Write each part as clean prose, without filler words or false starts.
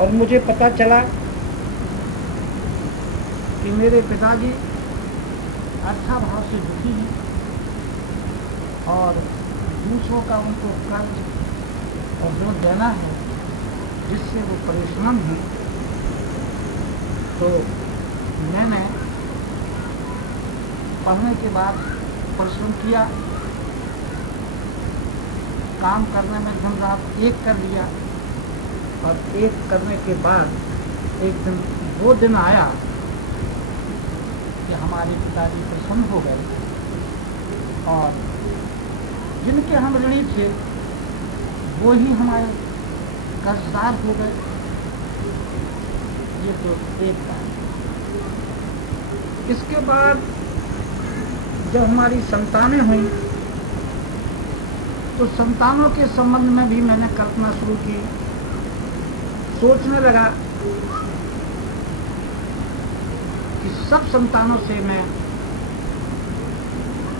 और मुझे पता चला कि मेरे पिताजी अच्छा भाव से दुखी हैं और दूसरों का उनको कर्ज और जो देना है जिससे वो परेशान हैं। तो मैंने पढ़ने के बाद परिश्रम किया, काम करने में दिन रात एक कर लिया और एक करने के बाद एक दिन वो दिन आया कि हमारे पिताजी प्रसन्न हो गए और जिनके हम ऋणी थे वो ही हमारे कर्जदार हो गए। ये तो एक बात। इसके बाद जब हमारी संतानें हुई तो संतानों के संबंध में भी मैंने कल्पना शुरू की, सोचने लगा कि सब संतानों से मैं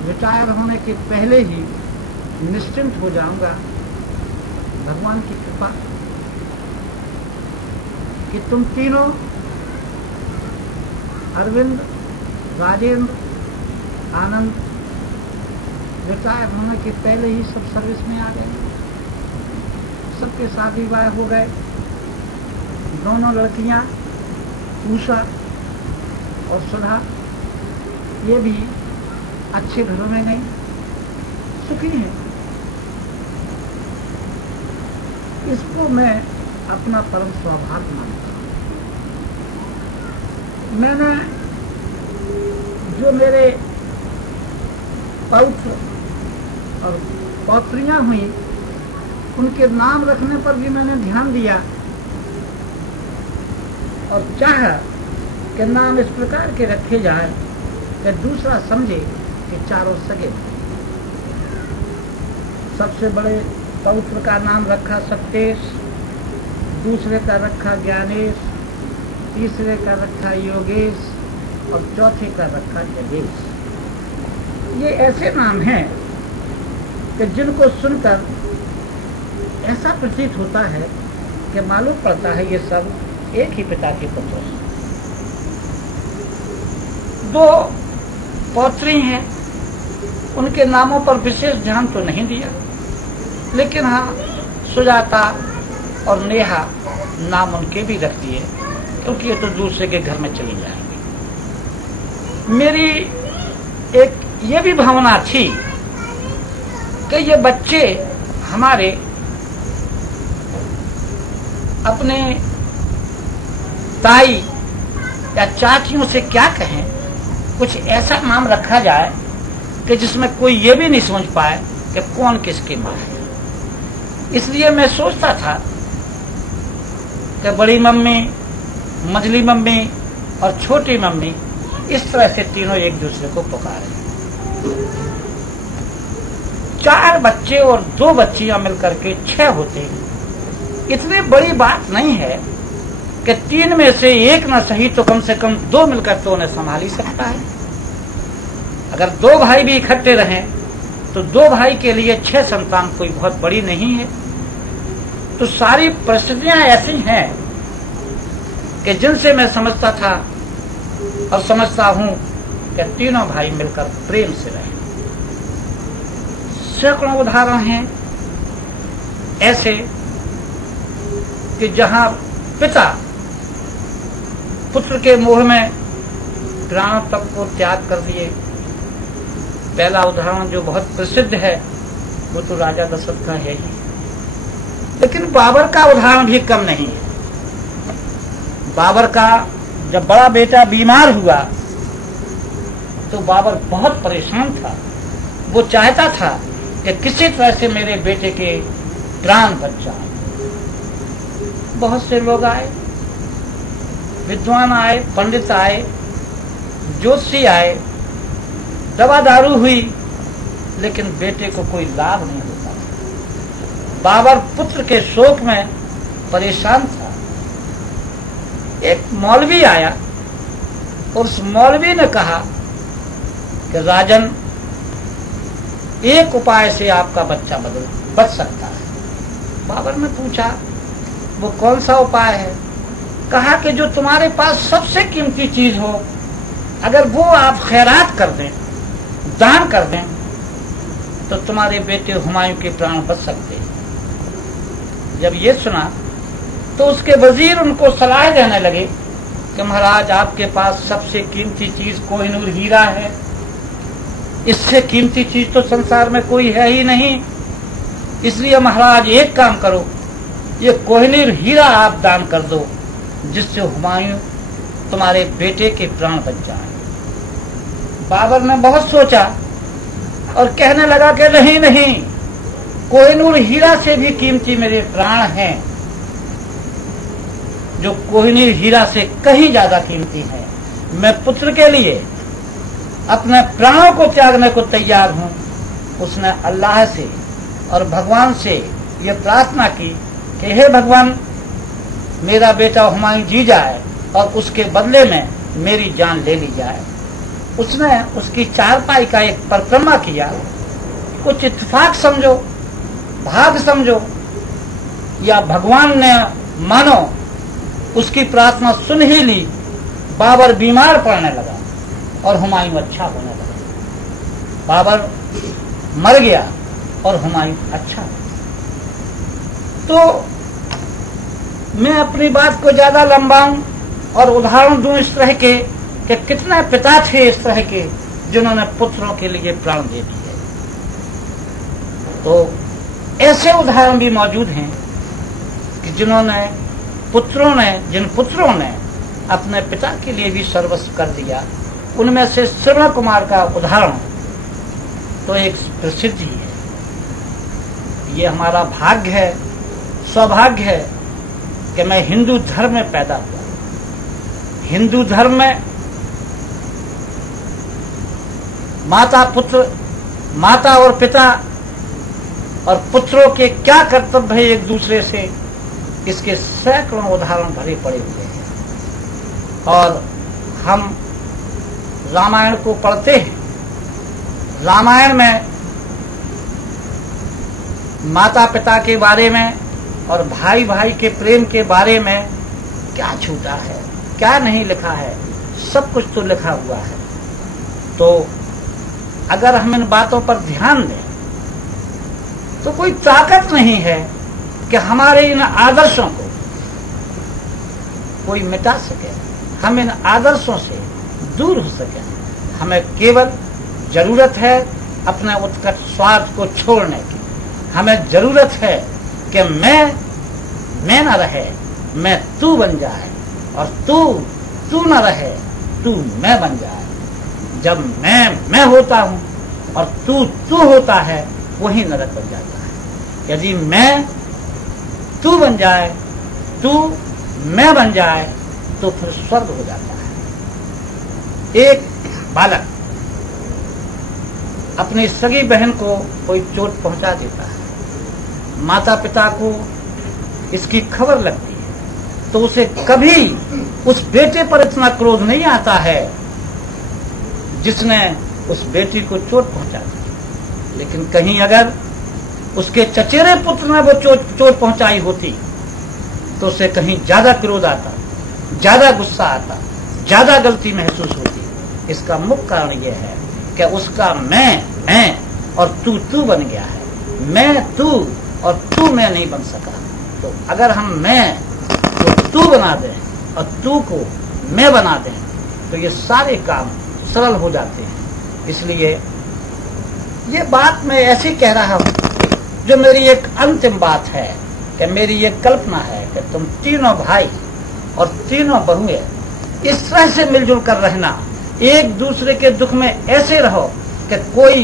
रिटायर होने के पहले ही निश्चिंत हो जाऊंगा। भगवान की कृपा कि तुम तीनों अरविंद, राजेंद्र, आनंद रिटायर होने के पहले ही सब सर्विस में आ गए। सबके शादी विवाह हो गए। दोनों लड़कियां उषा और सुधा ये भी अच्छे घरों में गई, सुखी हैं। इसको मैं अपना परम सौभाग्य मानता हूँ। मैंने जो मेरे पौत्र और पौत्रियां हुई उनके नाम रखने पर भी मैंने ध्यान दिया और चाहा कि नाम इस प्रकार के रखे जाए कि दूसरा समझे कि चारों सगे। सबसे बड़े पौत्र का नाम रखा सत्येश, दूसरे का रखा ज्ञानेश, तीसरे का रखा योगेश और चौथे का रखा जगेश। ये ऐसे नाम हैं कि जिनको सुनकर ऐसा प्रतीत होता है कि मालूम पड़ता है ये सब एक ही पिता के पुत्र हैं। दो पौत्री हैं, उनके नामों पर विशेष ध्यान तो नहीं दिया, लेकिन हाँ सुजाता और नेहा नाम उनके भी रख दिए क्योंकि ये तो दूसरे के घर में चली जाएंगे। मेरी एक ये भी भावना थी कि ये बच्चे हमारे अपने ताई या चाचियों से क्या कहें, कुछ ऐसा नाम रखा जाए कि जिसमें कोई ये भी नहीं समझ पाए कि कौन किसकी मां है। इसलिए मैं सोचता था कि बड़ी मम्मी, मझली मम्मी और छोटी मम्मी इस तरह से तीनों एक दूसरे को पुकारे। 4 बच्चे और 2 बच्चियां मिलकर के 6 होते हैं। इतनी बड़ी बात नहीं है कि 3 में से एक न सही तो कम से कम 2 मिलकर तो उन्हें संभाल ही सकता है। अगर 2 भाई भी इकट्ठे रहें तो 2 भाई के लिए 6 संतान कोई बहुत बड़ी नहीं है। तो सारी परिस्थितियां ऐसी हैं कि जिनसे मैं समझता था और समझता हूं कि तीनों भाई मिलकर प्रेम से रहें। सैकड़ों उदाहरण हैं ऐसे कि जहां पिता पुत्र के मोह में प्राणों तक को त्याग कर दिए। पहला उदाहरण जो बहुत प्रसिद्ध है वो तो राजा दशरथ का है ही, लेकिन बाबर का उदाहरण भी कम नहीं है। बाबर का जब बड़ा बेटा बीमार हुआ तो बाबर बहुत परेशान था। वो चाहता था कि किसी तरह से मेरे बेटे के प्राण बच जाए। बहुत से लोग आए, विद्वान आए, पंडित आए, ज्योतिषी आए, दवा दारू हुई, लेकिन बेटे को कोई लाभ नहीं होता। बाबर पुत्र के शोक में परेशान था। एक मौलवी आया और उस मौलवी ने कहा कि राजन, एक उपाय से आपका बच्चा बच सकता है। बाबर ने पूछा वो कौन सा उपाय है? कहा कि जो तुम्हारे पास सबसे कीमती चीज हो, अगर वो आप खैरात कर दें, दान कर दें, तो तुम्हारे बेटे हुमायूं के प्राण बच सकते हैं। जब ये सुना तो उसके वजीर उनको सलाह देने लगे कि महाराज, आपके पास सबसे कीमती चीज कोहिनूर हीरा है, इससे कीमती चीज तो संसार में कोई है ही नहीं। इसलिए महाराज एक काम करो, ये कोहिनूर हीरा आप दान कर दो, जिससे हुमायूं तुम्हारे बेटे के प्राण बच जाए। बाबर ने बहुत सोचा और कहने लगा कि नहीं नहीं, कोहिनूर हीरा से भी कीमती मेरे प्राण हैं, जो कोहिनूर हीरा से कहीं ज्यादा कीमती है। मैं पुत्र के लिए अपने प्राणों को त्यागने को तैयार हूं। उसने अल्लाह से और भगवान से यह प्रार्थना की कि हे भगवान, मेरा बेटा हुमायूं जी जाए और उसके बदले में मेरी जान ले ली जाए। उसने उसकी चारपाई का एक परिक्रमा किया। कुछ इत्तेफाक समझो, भाग समझो, या भगवान ने मानो उसकी प्रार्थना सुन ही ली। बाबर बीमार पड़ने लगा और हुमायूं अच्छा होने लगा। बाबर मर गया और हुमायूं अच्छा। तो मैं अपनी बात को ज्यादा लंबाऊं और उदाहरण दूं इस तरह के कि कितने पिता थे इस तरह के जिन्होंने पुत्रों के लिए प्राण दे दिए। तो ऐसे उदाहरण भी मौजूद हैं कि जिन पुत्रों ने अपने पिता के लिए भी सर्वस्व कर दिया। उनमें से श्रवण कुमार का उदाहरण तो एक प्रसिद्ध ही है। ये हमारा भाग्य है, सौभाग्य है कि मैं हिंदू धर्म में पैदा हुआ। हिंदू धर्म में माता और पिता और पुत्रों के क्या कर्तव्य है एक दूसरे से, इसके सैकड़ों उदाहरण भरे पड़े हुए हैं। और हम रामायण को पढ़ते हैं। रामायण में माता पिता के बारे में और भाई भाई के प्रेम के बारे में क्या छूटा है, क्या नहीं लिखा है, सब कुछ तो लिखा हुआ है। तो अगर हम इन बातों पर ध्यान दें तो कोई ताकत नहीं है कि हमारे इन आदर्शों को कोई मिटा सके, हम इन आदर्शों से दूर हो सके। हमें केवल जरूरत है अपने उत्कट स्वार्थ को छोड़ने की। हमें जरूरत है कि मैं न रहे, मैं तू बन जाए, और तू न रहे, तू मैं बन जाए। जब मैं होता हूं और तू होता है, वही नरक बन जाता है। यदि मैं तू बन जाए, तू मैं बन जाए, तो फिर स्वर्ग हो जाता है। एक बालक अपनी सगी बहन को कोई चोट पहुंचा देता है, माता पिता को इसकी खबर लगती है, तो उसे कभी उस बेटे पर इतना क्रोध नहीं आता है जिसने उस बेटी को चोट पहुंचा दी। लेकिन कहीं अगर उसके चचेरे पुत्र ने वो चोट पहुंचाई होती तो उसे कहीं ज्यादा क्रोध आता, ज्यादा गुस्सा आता, ज्यादा गलती महसूस होती। इसका मुख्य कारण यह है कि उसका मैं और तू बन गया है। मैं तू और तू मैं नहीं बन सका। तो अगर हम मैं को तू बना दें और तू को मैं बना दें तो ये सारे काम सरल हो जाते हैं। इसलिए ये बात मैं ऐसी कह रहा हूं जो मेरी एक अंतिम बात है कि मेरी ये कल्पना है कि तुम तीनों भाई और तीनों बहुएं इस तरह से मिलजुल कर रहना, एक दूसरे के दुख में ऐसे रहो कि कोई